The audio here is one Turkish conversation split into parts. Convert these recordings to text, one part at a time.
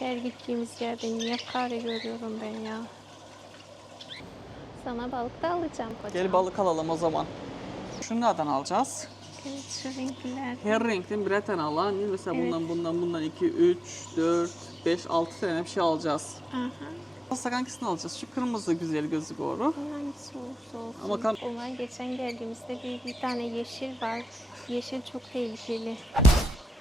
Her gittiğimiz yerde niye fare görüyorum ben ya. Sana balık da alacağım kocam. Gel balık alalım o zaman. Şunu nereden alacağız? Evet şu renkler. Her renkten birer tane alalım. Mesela Evet. bundan bundan bundan 2, 3, 4, 5, 6 tane bir şey alacağız. Aha. Aslında hangisini alacağız? Şu kırmızı güzel gözüküyor. Hangisi olursa olsun. Ama kan- Olay geçen geldiğimizde bir, bir tane yeşil var. Yeşil çok tehlikeli.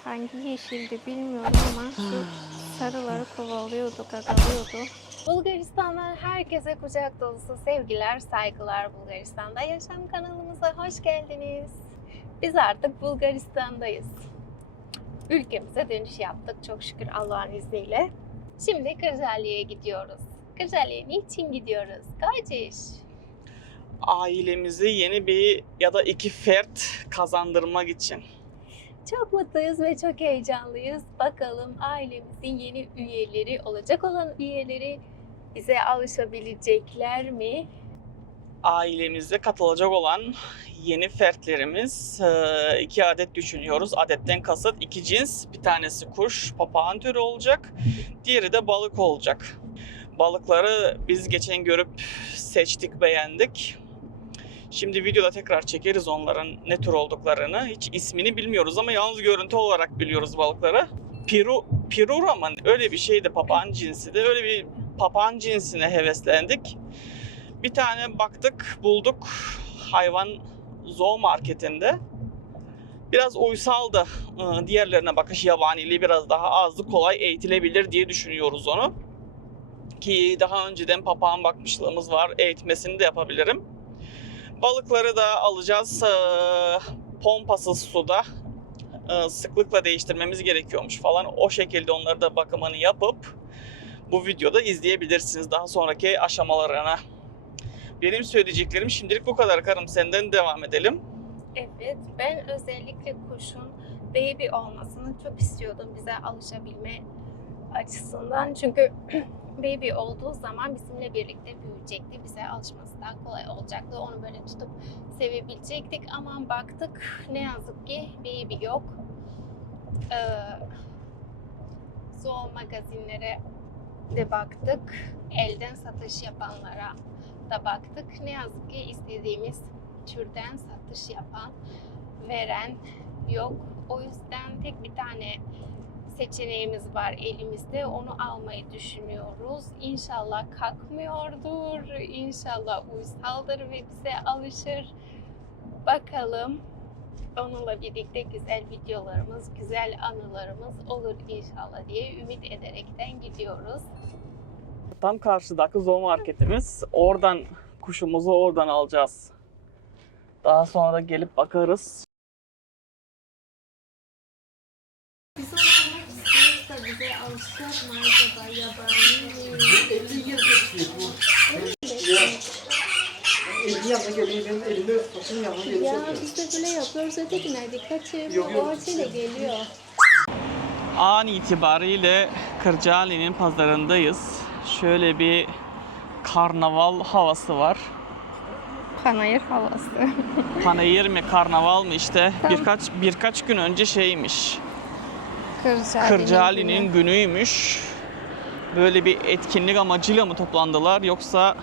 Hangi yeşildi bilmiyorum ama şu sarıları kovalıyordu, gagalıyordu. Bulgaristan'dan herkese kucak dolusu sevgiler, saygılar Bulgaristan'da Yaşam kanalımıza hoş geldiniz. Biz artık Bulgaristan'dayız. Ülkemize dönüş yaptık çok şükür Allah'ın izniyle. Şimdi Kırcaali'ye gidiyoruz. Kırcaali'ye niçin gidiyoruz? Kardeş. Ailemizi yeni bir ya da iki fert kazandırmak için. Çok mutluyuz ve çok heyecanlıyız. Bakalım ailemizin yeni üyeleri, olacak olan üyeleri bize alışabilecekler mi? Ailemize katılacak olan yeni fertlerimiz e, iki adet düşünüyoruz. Adetten kasıt iki cins. Bir tanesi kuş, papağan türü olacak. Diğeri de balık olacak. Balıkları biz geçen görüp seçtik, beğendik. Şimdi videoda tekrar çekeriz onların ne tür olduklarını. Hiç ismini bilmiyoruz ama yalnız görüntü olarak biliyoruz balıkları. Piru, pirura mı? Öyle bir şeydi papağan cinsi de. Öyle bir papağan cinsine heveslendik. Bir tane baktık, bulduk hayvan zoo marketinde. Biraz uysaldı. Ee, Diğerlerine bakış yabaniliği biraz daha azdı. Kolay eğitilebilir diye düşünüyoruz onu. Ki daha önceden papağan bakmışlığımız var. Eğitmesini de yapabilirim. Balıkları da alacağız. Ee, Pompasız suda e, sıklıkla değiştirmemiz gerekiyormuş falan. O şekilde onları da bakımını yapıp bu videoda izleyebilirsiniz daha sonraki aşamalarına. Benim söyleyeceklerim şimdilik bu kadar karım. Senden devam edelim. Evet, ben özellikle kuşun baby olmasını çok istiyordum bize alışabilme açısından. Çünkü baby olduğu zaman bizimle birlikte büyüyecekti. Bize alışması daha kolay olacaktı. Onu böyle tutup sevebilecektik. Ama baktık ne yazık ki baby yok. Ee, zoo magazinlere de baktık. Elden satış yapanlara da baktık. Ne yazık ki istediğimiz türden satış yapan, veren yok. O yüzden tek bir tane seçeneğimiz var elimizde. Onu almayı düşünüyoruz. İnşallah kalkmıyordur. İnşallah uysaldır ve bize alışır. Bakalım. Onunla birlikte güzel videolarımız, güzel anılarımız olur inşallah diye ümit ederekten gidiyoruz. Tam karşıdaki zoo marketimiz. Oradan kuşumuzu oradan alacağız. Daha sonra gelip bakarız. Biz onu almak istiyoruz alışacak mı acaba yabani mi? 50 yıl geçiyor bu. Elini geliyor, ıslasın yanına Ya biz de böyle yapıyoruz ötekine dikkat çeviriyor. O açıyla geliyor. An itibariyle Kırcaali'nin pazarındayız. Şöyle bir karnaval havası var. Panayır havası. Panayır mı karnaval mı işte birkaç birkaç gün önce şeymiş. Kırcaali'nin günüymüş. Böyle bir etkinlik amacıyla mı toplandılar yoksa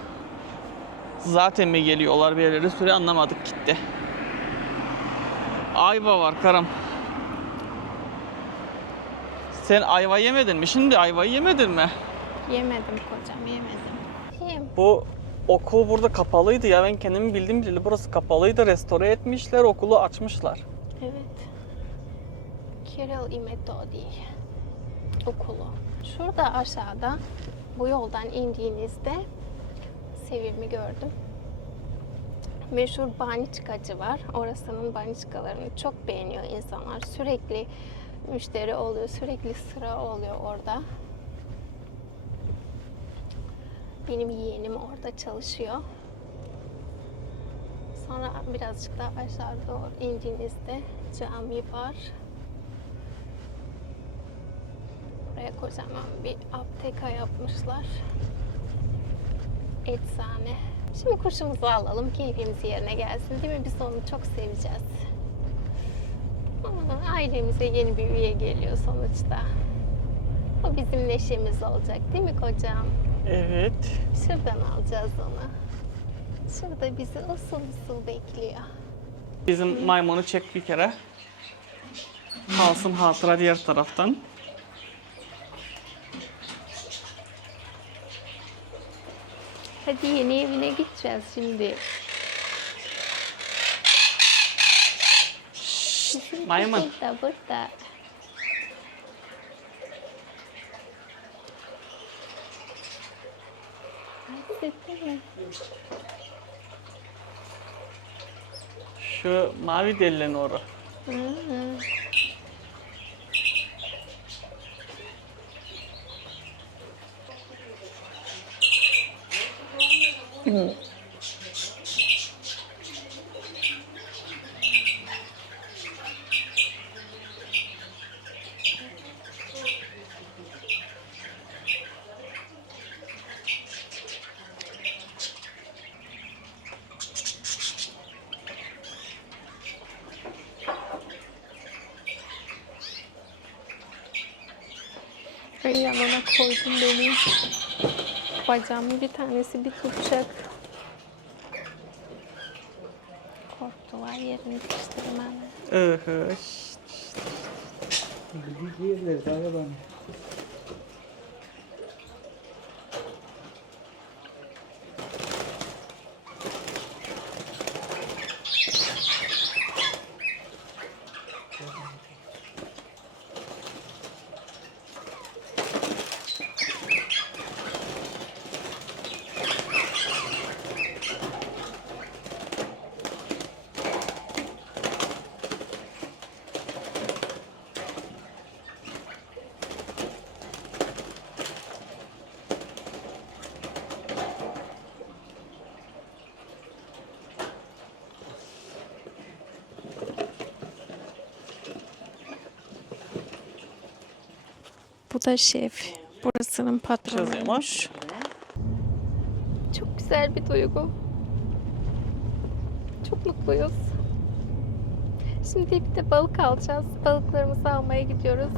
zaten mi geliyorlar bir yerlere süre anlamadık gitti. Ayva var karım. Sen ayva yemedin mi? Şimdi ayvayı yemedin mi? Yemedim kocam yemedim. Yem. Bu okul burada kapalıydı ya ben kendimi bildim bileli burası kapalıydı restore etmişler okulu açmışlar. Evet. Kiril i Metodi okulu. Şurada aşağıda bu yoldan indiğinizde Sevim'i gördüm. Meşhur baniçkacı var. Orasının baniçkalarını çok beğeniyor insanlar. Sürekli müşteri oluyor, sürekli sıra oluyor orada. Benim yeğenim orada çalışıyor. Sonra birazcık daha aşağı doğru indiğinizde cami var. Buraya kocaman bir apteka yapmışlar. Eczane. Şimdi kuşumuzu alalım, keyfimiz yerine gelsin değil mi? Biz onu çok seveceğiz. Ailemize yeni bir üye geliyor sonuçta. O bizim neşemiz olacak değil mi kocam? Evet. Şuradan alacağız onu. Şurada bizi usul usul bekliyor. Bizim maymunu çek bir kere. Kalsın hatıra diğer taraftan. Hadi yeni evine gideceğiz şimdi. Maymun. burada. Mi? Şu mavi delilen oru. Hı hı. Ay yanına koydum benim. Bacağımın bir tanesi bir tutacak. Korktular yerini değiştirmem. Ihı. Bildiği yerler daha yalan. Bu da şef. Burasının patronuymuş. Çok güzel bir duygu. Çok mutluyuz. Şimdi bir de balık alacağız. Balıklarımızı almaya gidiyoruz.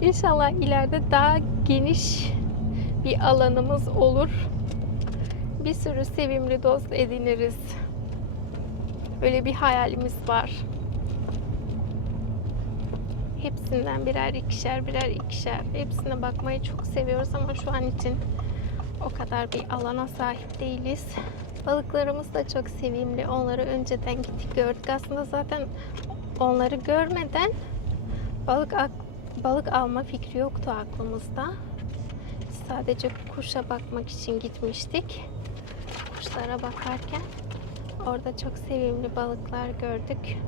İnşallah ileride daha geniş bir alanımız olur. Bir sürü sevimli dost ediniriz. Öyle bir hayalimiz var. Hepsinden birer ikişer birer ikişer. Hepsine bakmayı çok seviyoruz ama şu an için o kadar bir alana sahip değiliz. Balıklarımız da çok sevimli. Onları önceden gittik gördük. Aslında zaten onları görmeden balık balık alma fikri yoktu aklımızda. Sadece kuşa bakmak için gitmiştik. Kuşlara bakarken orada çok sevimli balıklar gördük.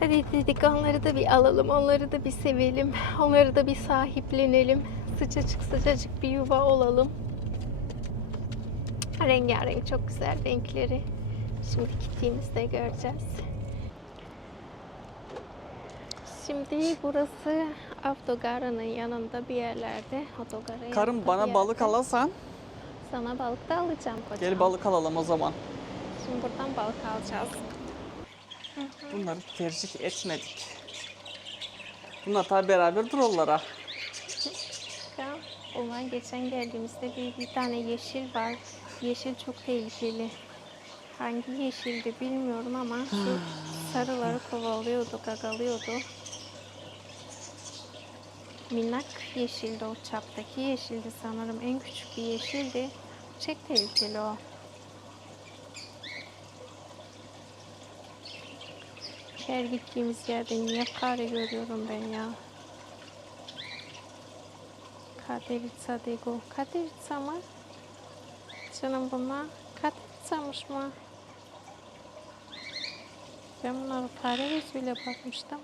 Hadi dedik onları da bir alalım, onları da bir sevelim, onları da bir sahiplenelim. Sıcacık sıcacık bir yuva olalım. Rengarenk çok güzel renkleri. Şimdi gittiğimizde göreceğiz. Şimdi burası Avtogara'nın yanında bir yerlerde. Autogara'nın Karım bana balık alasan Sana balık da alacağım kocam. gel balık alalım o zaman. Şimdi buradan balık alacağız. Bunları tercih etmedik. Bunlar tabi beraber dururlar Ya, Bunlar geçen geldiğimizde bir, bir tane yeşil var. Yeşil çok tehlikeli. Hangi yeşildi bilmiyorum ama şu sarıları kovalıyordu, gagalıyordu. Minnak yeşildi o çaptaki yeşildi sanırım. En küçük bir yeşildi. Çok tehlikeli o. Her gittiğimiz yerde niye fare görüyorum ben ya? Katerica Dego. Katerica mı? Canım bunlar Katerica'mış mı? Ben bunlara fare gözüyle bakmıştım.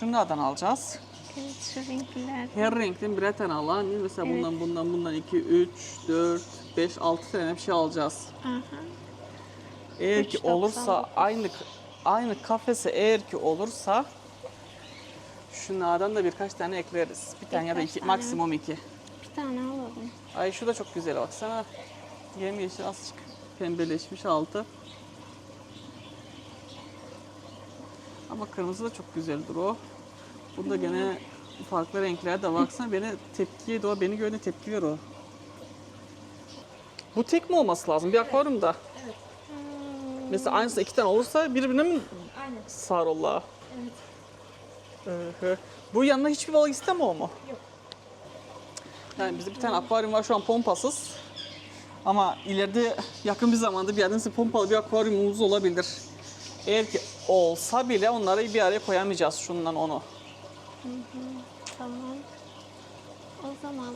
Şunlardan alacağız. Evet şu renkler. Her renkten birer tane alan. Mesela Evet. bundan bundan bundan 2, 3, 4, 5, 6 tane bir şey alacağız. Aha. Eğer ki 3.99. olursa aynı aynı kafese eğer ki olursa şunlardan da birkaç tane ekleriz. Bir tane ya da Birkaç iki, tane. maksimum iki. Bir tane alalım. Ay şu da çok güzel baksana. Yemyeşil azıcık pembeleşmiş altı. Ama kırmızı da çok güzeldir o. Bunda gene farklı renkler de baksana beni tepkiye doğru beni gördüğünde tepki ver o. Bu tek mi olması lazım? Bir akvaryumda. Mesela aynısı iki tane olursa birbirine mi Aynen. sar Allah? Evet. Bu yanına hiçbir balık istemiyor mu? Yok. Yani bizde bir tane akvaryum var şu an pompasız. Ama ileride yakın bir zamanda bir yerden size pompalı bir akvaryumumuz olabilir. Eğer ki olsa bile onları bir araya koyamayacağız şundan onu. Tamam. O zaman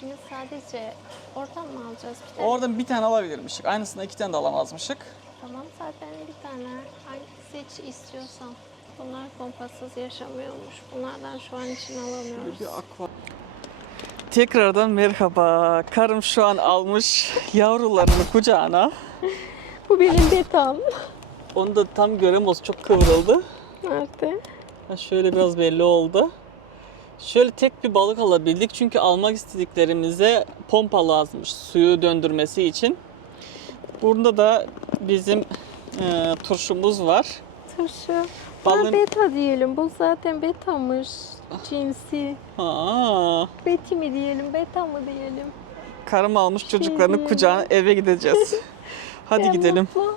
şimdi sadece oradan mı alacağız bir tane? Oradan bir tane alabilirmişik. Aynısından iki tane de alamazmışık. Tamam zaten bir tane. Hangi seç istiyorsan. Bunlar pompasız yaşamıyormuş. Bunlardan şu an için alamıyoruz. Bir akva- Tekrardan merhaba. Karım şu an almış yavrularını kucağına. Bu benim betam. Onu da tam göremiyoruz. Çok kıvrıldı. Nerede? Ha şöyle biraz belli oldu. Şöyle tek bir balık alabildik çünkü almak istediklerimize pompa lazımmış suyu döndürmesi için. Burada da bizim e, turşumuz var. Turşu. Buna beta diyelim. Bu zaten betamış. Cinsi. Aa, Beti mi diyelim, beta mı diyelim? karım almış çocuklarını Şey kucağına eve gideceğiz. Hadi Ben gidelim. mutlu.